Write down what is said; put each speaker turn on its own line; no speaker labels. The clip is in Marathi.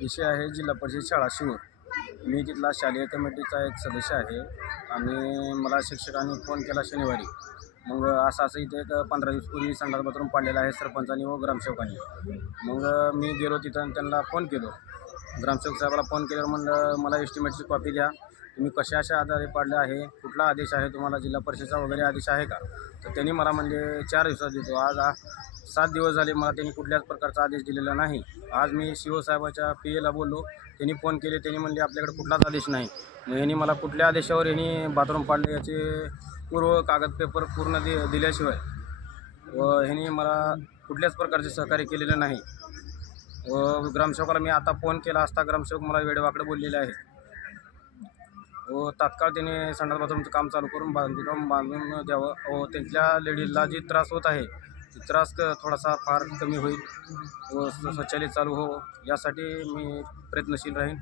विषय आहे जिल्हा परिषद शाळा शिवूर मी तिथला शालेय कमिटीचा एक सदस्य आहे आणि मला शिक्षकांनी फोन केला शनिवारी. मग असं असं इथे एक पंधरा दिवस पूर्वी संडास बाथरूम पाडलेला आहे सरपंचांनी व ग्रामसेवकांनी. मग मी गेलो तिथं त्यांना फोन केलो. ग्रामसेवक साहेबाला फोन केल्यावर म्हणलं मला एस्टिमेटची कॉपी द्या. तुम्ही कशा अशा आधारे पाडले आहे? कुठला आदेश आहे तुम्हाला? जिल्हा परिषदचा वगैरे आदेश आहे का? तर त्यांनी मला म्हणले चार दिवसात देतो. आज सात दिवस झाले मला त्यांनी कुठल्याच प्रकारचा आदेश दिलेला नाही. आज मी शिवसाहेबाच्या पी एला बोललो. त्यांनी फोन केले. त्यांनी म्हणले आपल्याकडे कुठलाच आदेश नाही. मग यांनी मला कुठल्या आदेशावर यांनी बाथरूम पाडले याचे पूर्व कागदपेपर पूर्ण दि दिल्याशिवाय. व ह्यांनी मला कुठल्याच प्रकारचे सहकार्य केलेलं नाही. व ग्रामसेवकाला मी आता फोन केला. असता ग्रामसेवक मला वेडेवाकडे बोललेले आहे व तात्काळ त्याने संडास बाथरूमचं काम चालू करून बांधून बांधून द्यावं. व त्यांच्या लेडीजला जी त्रास होत आहे ती त्रास क थोडासा फार कमी होईल. व शौचालय चालू हो यासाठी मी प्रयत्नशील राहीन.